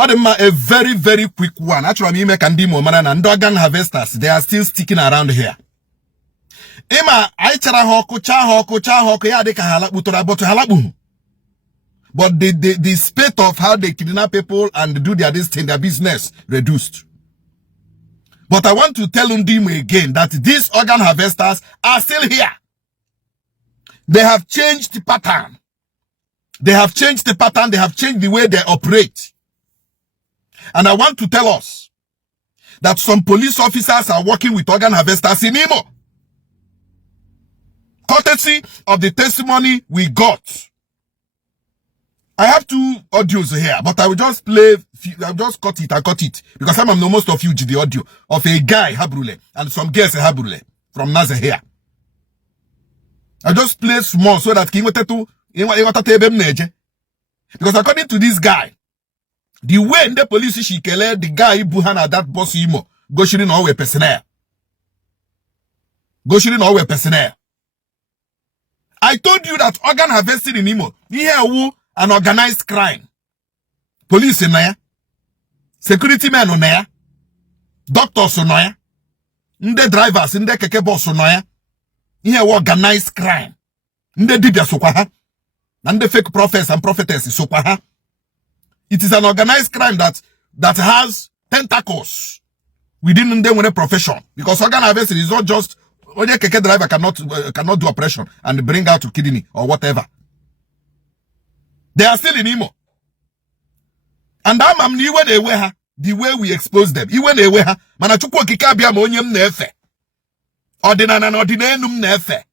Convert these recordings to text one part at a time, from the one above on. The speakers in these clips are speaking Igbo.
A very, very quick one. Actually, me can demo man and organ harvesters. They are still sticking around here. Ima, I chara hoko, ya de kahala butora but halabu. But the spate of how they kidnap people and do their business reduced. But I want to tell Undimu again that these organ harvesters are still here. They have changed the pattern. They have changed the pattern. They have changed the way they operate. And I want to tell us that some police officers are working with organ harvesters in Imo. Courtesy of the testimony we got. I have 2 audios here, but I will just play, I'll just cut it, because I'm no most of you the audio of a guy, Habrule, and some girls, Habrule, from Naza here. I just play small so that because according to this guy, the way in the police she killed the guy Buhana that boss Imo, go shooting all personnel. Go shooting all personnel. I told you that organ harvesting in Imo, here an organized crime. Police in there, security men on there, doctors on there, the drivers in the keke boss on there. Here organized crime. The dibia sokwaha, and the fake prophets and prophetess sokwaha. It is an organized crime that has tentacles within the profession. Because organ harvesting is not just only a keke driver cannot do operation and bring out to kidney or whatever. They are still in Imo. And I'm the way we expose them. Even the way manachukwu kikabia monyem nefe. Ordinanum nefe.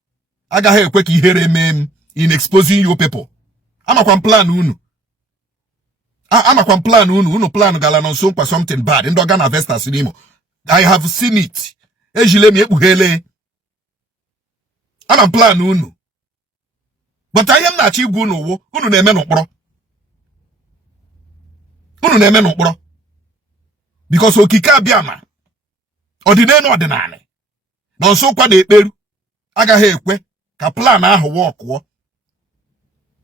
Aga he kweki here mem in exposing you people. I'm a plan unu. I'm a plan unu plan galano so for something bad. In the organ harvesters in Imo. I have seen it. Ejile mi ebuhele. I'm a plan unu. But I am not chigu no unu na eme no kporo. Unu na eme no kporo. Because okika biama. Ordinane. Na nso kwa na ekperu. Aga ha ekwe ka plan ahụ work.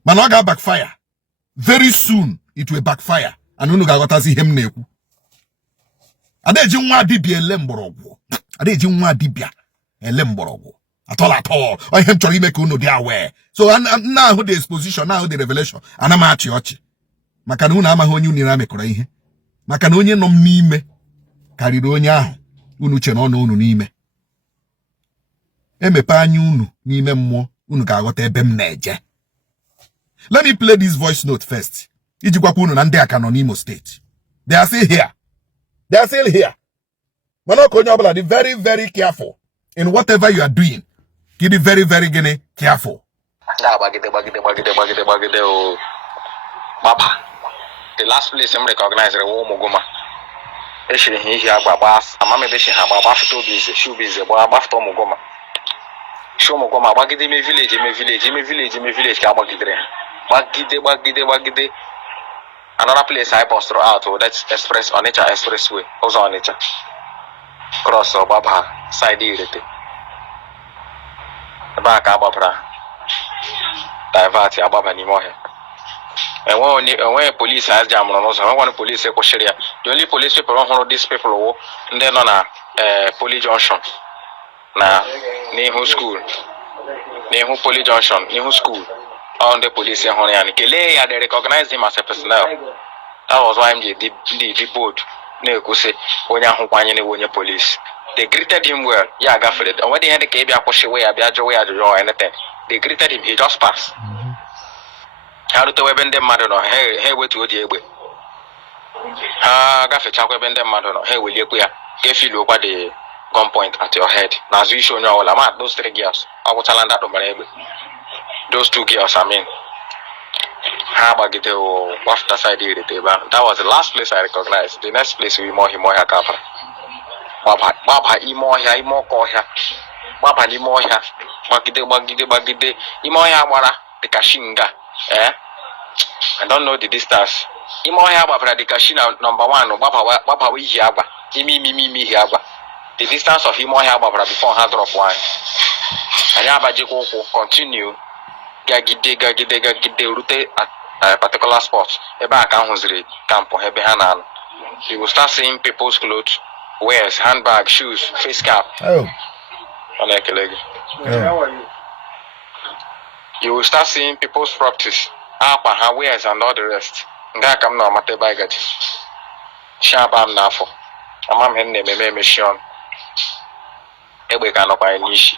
But no ga backfire. Very soon it will backfire. And unu ga gotazi hem na ekwu. Adeji nwa dibia ele mgbọrọgwụ. Adeji nwa dibia ele mgbọrọgwụ. At all. I am trying to make you they aware. So now the exposition, now the revelation. And I'm at you. Makanu na mahonyu ni rame kura ihe. Makanu nye nom nime. Karido nya unu cheno no unu nime. Emepe anyu unu nime mmụọ unu ka aghọta ebe m na-eje. Let me play this voice note first. Ijigwakwa unu na ndị aka nọ n'Imo State. They are still here. They are still here. Manoko onye ọbụla, be very, very careful in whatever you are doing. Be very, very careful. Baba, the last place I'm recognized the war Mogoma. Actually, here Babas, a mamma Beshin Hababa to busy, shoe busy, Babafto Mogoma. Show Mogoma, Bagide village, Kabakidre. Bagide. Another place I post out, that's express on nature expressway, also on nature. Cross or Baba, side irritated. Back Ababra, divert Ababa Nimohe. And when police has jam on us, I want police the only police people don't these people, and then on a police junction. Now, Nehu school, Nehu police junction, Nehu school, on the police and Kele, they recognized him as a personnel. That was why the board, Nekuse, when you police. They greeted him well. Yeah, I got it. And when they had the KB, I push away, I be away, anything. They greeted him, he just passed. How do we bend them mad or hey, wait to the way? Ah, got a chunk of them mad or hey, will you give you over the gun point at your head? Now, as you show now, I'm at those 3 girls. I will tell them that those 2 girls, I mean. How about get the after side? That was the last place I recognized. The next place we more Kappa. Baba imoya imokoya Baba limoya bagide imoya wara the kashinga I don't know the distance imoya baba the kashina number 1 Baba we hiaba imi hiaba the distance of imoya baba before her drop 1 and yaba jiko continue gagide route particular spot. Eba aka huziri camp ebe ha na. You will start seeing people's clothes, wares, handbag, shoes, face cap. Oh. You will start seeing people's properties, her wares and all the rest. Nga kam na mate bagage. Shabam nafo. Amam henne me mission. Egbe ka no kwa nishi.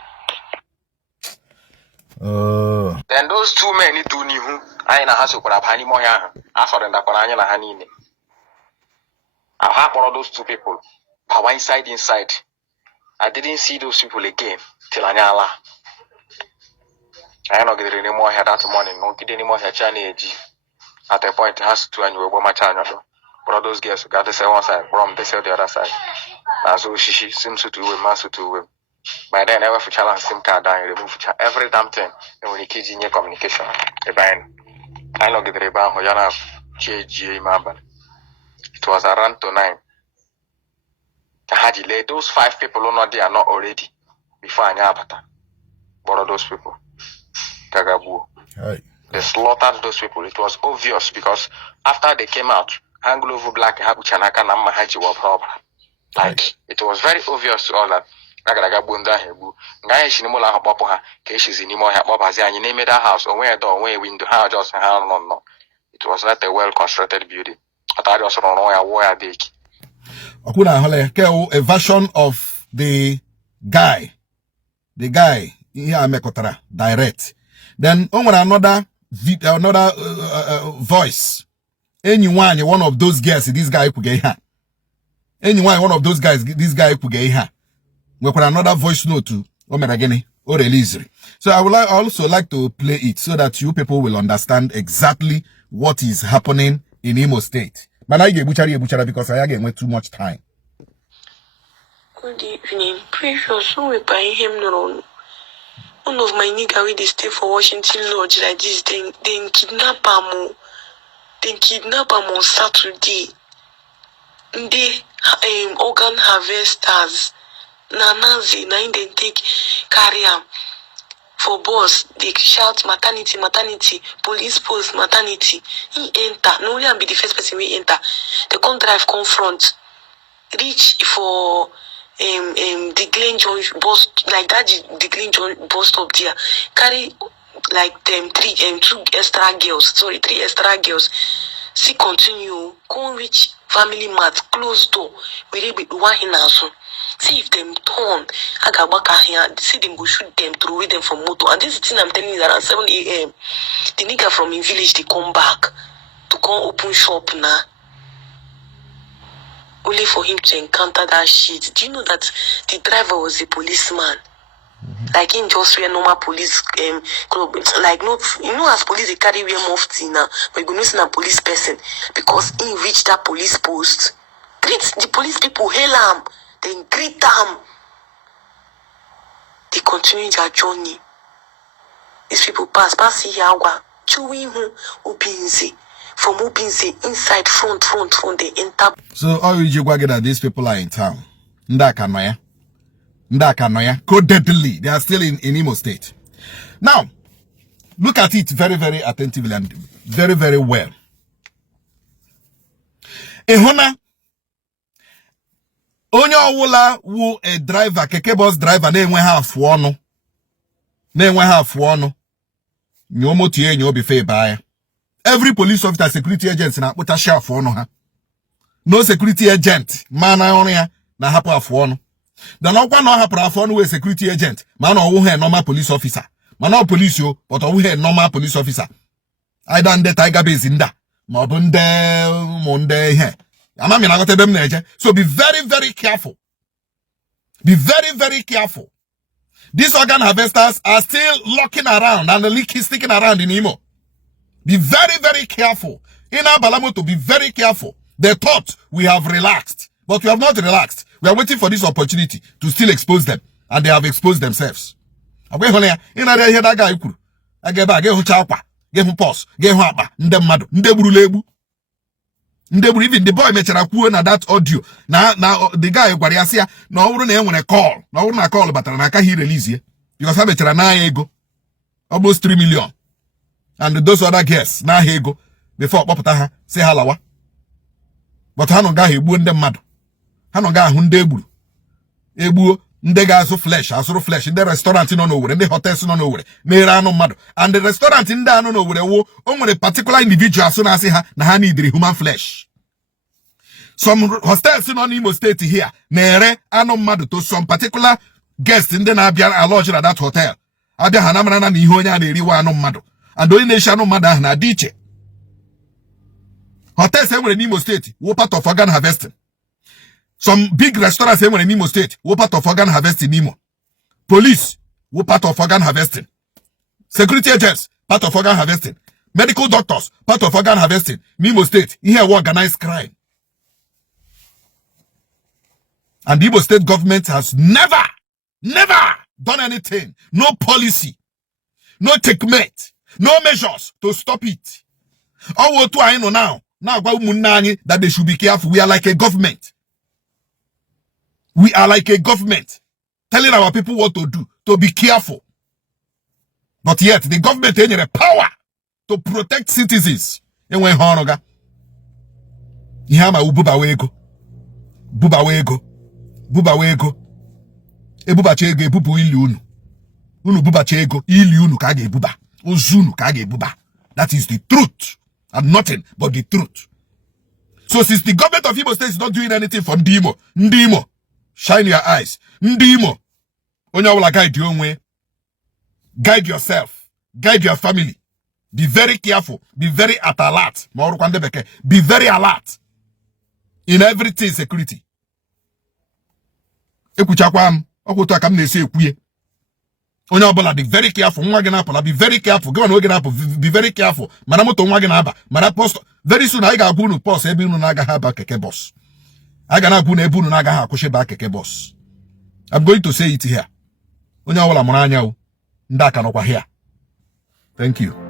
Then those two men need to nihu. Anyị na ha sokwara bani mo ya. Afọrọ ndakwa anya na ha niile. I have one of those two people. Power inside. I didn't see those people again till Anyala. I don't get any more here that morning. No get any more here Chinese. At a point, it has to and you were my channel. But all those girls got to say one side, from they say the other side. And so she seems to do with master to him. By then, never for challenge SIM card down, remove every damn thing. And when you kids in your communication, I don't get the rebound, Hoyana, JG, Mamban. It was around to 9. Those 5 people who not there are not already before Anyapata. What are those people? Kagabu. They slaughtered those people. It was obvious because after they came out, Anglo Black Habuchanaka Namahaji were problem. Like it was very obvious to all that. Nagaragabunda Hebu. Naya Shinimola Popoha, cases in Nimo Hapopazi, and you name it a house, or where door, where window, how just how no. It was not a well constructed building. I thought it was on a wire deck. A version of the guy here Mekotara direct. Then another voice. Anyone one of those guys this guy could get here. Anyone one of those guys this guy could get here. We put another voice note to Omeragene or release. So I would also like to play it so that you people will understand exactly what is happening in Imo State. But I get butchery because I again went too much time. Good evening. Previous so we buy him no. One of my nigga we they stay for Washington Lodge like this. Then kidnap him. Then kidnap him on Saturday. They organ harvesters. Nanazi na they take carry him. For boss, they shout maternity, police post, maternity. He enter. No only be the first person we enter. They come drive, confront. Reach for the Glen John bus like that. The Glen John bus stop there. Carry like them 3 extra girls. See continue. Come reach family mat. Close door. We be one in also. See if them turn, I got back here. See them go shoot them, throw them from motor. And this is the thing I'm telling you around 7 a.m. The nigga from in village they come back to come open shop now. Only for him to encounter that shit. Do you know that the driver was a policeman? Like he just wear normal police clothes. Like not as police they carry wear mufti now, but you go know a police person because he reached that police post. Greet the police people, hail him. Then greet them. They continue their journey. These people pass Yawa, chewing Ubinzi. From Ubinzi, inside, front, they enter. So, all you get that these people are in town. Ndakanoya, codedly. They are still in Imo State. Now, look at it very, very attentively and very, very well. Ehona. Onye ọwụla wu a driver, keke bus driver na-enwe ha afụ ọnụ. Nyo moto ye nyo befe baya. Every police officer, security agent na-akpụta shi afụ ọnụ ha. No security agent mana ọnụ ya na hapụ afụ ọnụ. Dan ọkwa na ọ hapụrụ afụ ọnụ we security agent, mana ọwụ ha normal police officer. Mana ọ police yo, but ọwụ ha normal police officer. Either nde tiger base nda, ma ọ bụ nde ihe. So be very, very careful. Be very, very careful. These organ harvesters are still looking around and the leak is sticking around in Imo. Be very, very careful. In our Balamo to be very careful. They thought we have relaxed, but we have not relaxed. We are waiting for this opportunity to still expose them, and they have exposed themselves. I hear that guy. I get back, get chapa, get him pause, get him up, ndemado, ndebrulebu. Even the boy mechara na that audio. Now the guy gwariasia na uru na enwere call. Na uru na call batara na aka he release here. Because ha mechara na ego. Almost 3 million. And those other guests na ego. before kpọpụta ha si ha lawa. But ha nọ ga egbuo ndị mmadụ. Ha nọ ga ahụ ndị egburu. Egbuo ndị ga-azụ flesh, azụrụ flesh, ndị restaurant nọ n'Owerri, ndị hotels nọ n'Owerri, na-ere anụ mmadụ. And the restaurant ndị anụ n'Owerri wo o nwere particular individuals na-asị ha na ha need human flesh. Some hostels nọ n'Imo State here na-ere anụ mmadụ to some particular guests ndị na-abịa alọji na that hotel. Abịa ha na mara na ihe onye a na-eriwa anụ mmadụ. And onye na-eshi anụ mmadụ ahụ na-adị iche. Hotels e nwere n'Imo State wo part of organ harvesting. Some big restaurants in Imo State were part of organ harvesting in Imo. Police were part of organ harvesting. Security agents, part of organ harvesting. Medical doctors, part of organ harvesting. Imo State, here we organized crime. And the Igbo State government has never done anything. No policy, no checkmate, no measures to stop it. All what I know now that they should be careful. We are like a government. We are like a government telling our people what to do, to be careful. But yet, the government has the power to protect citizens. And when Honoga, Yama Buba Wego, Ebuba Chego, Bubu Ilunu, Unu Buba Chego, Ilunu Kage Buba, Uzunu Kage Buba. That is the truth, and nothing but the truth. So, since the government of Igbo State is not doing anything for Ndimo, shine your eyes. Ndimo. Onya will guide your own way. Guide yourself. Guide your family. Be very careful. Be very alert. Be very alert. In everything security. Ekuchakwam. Okutu akam nese ekuye. Onya obola be very careful. Be very careful. Be very careful. Manamoto nwagenaba. Manaposto. Very soon I got bunu post. Ebinu naga haba keke boss. I'm going to say it here. Thank you.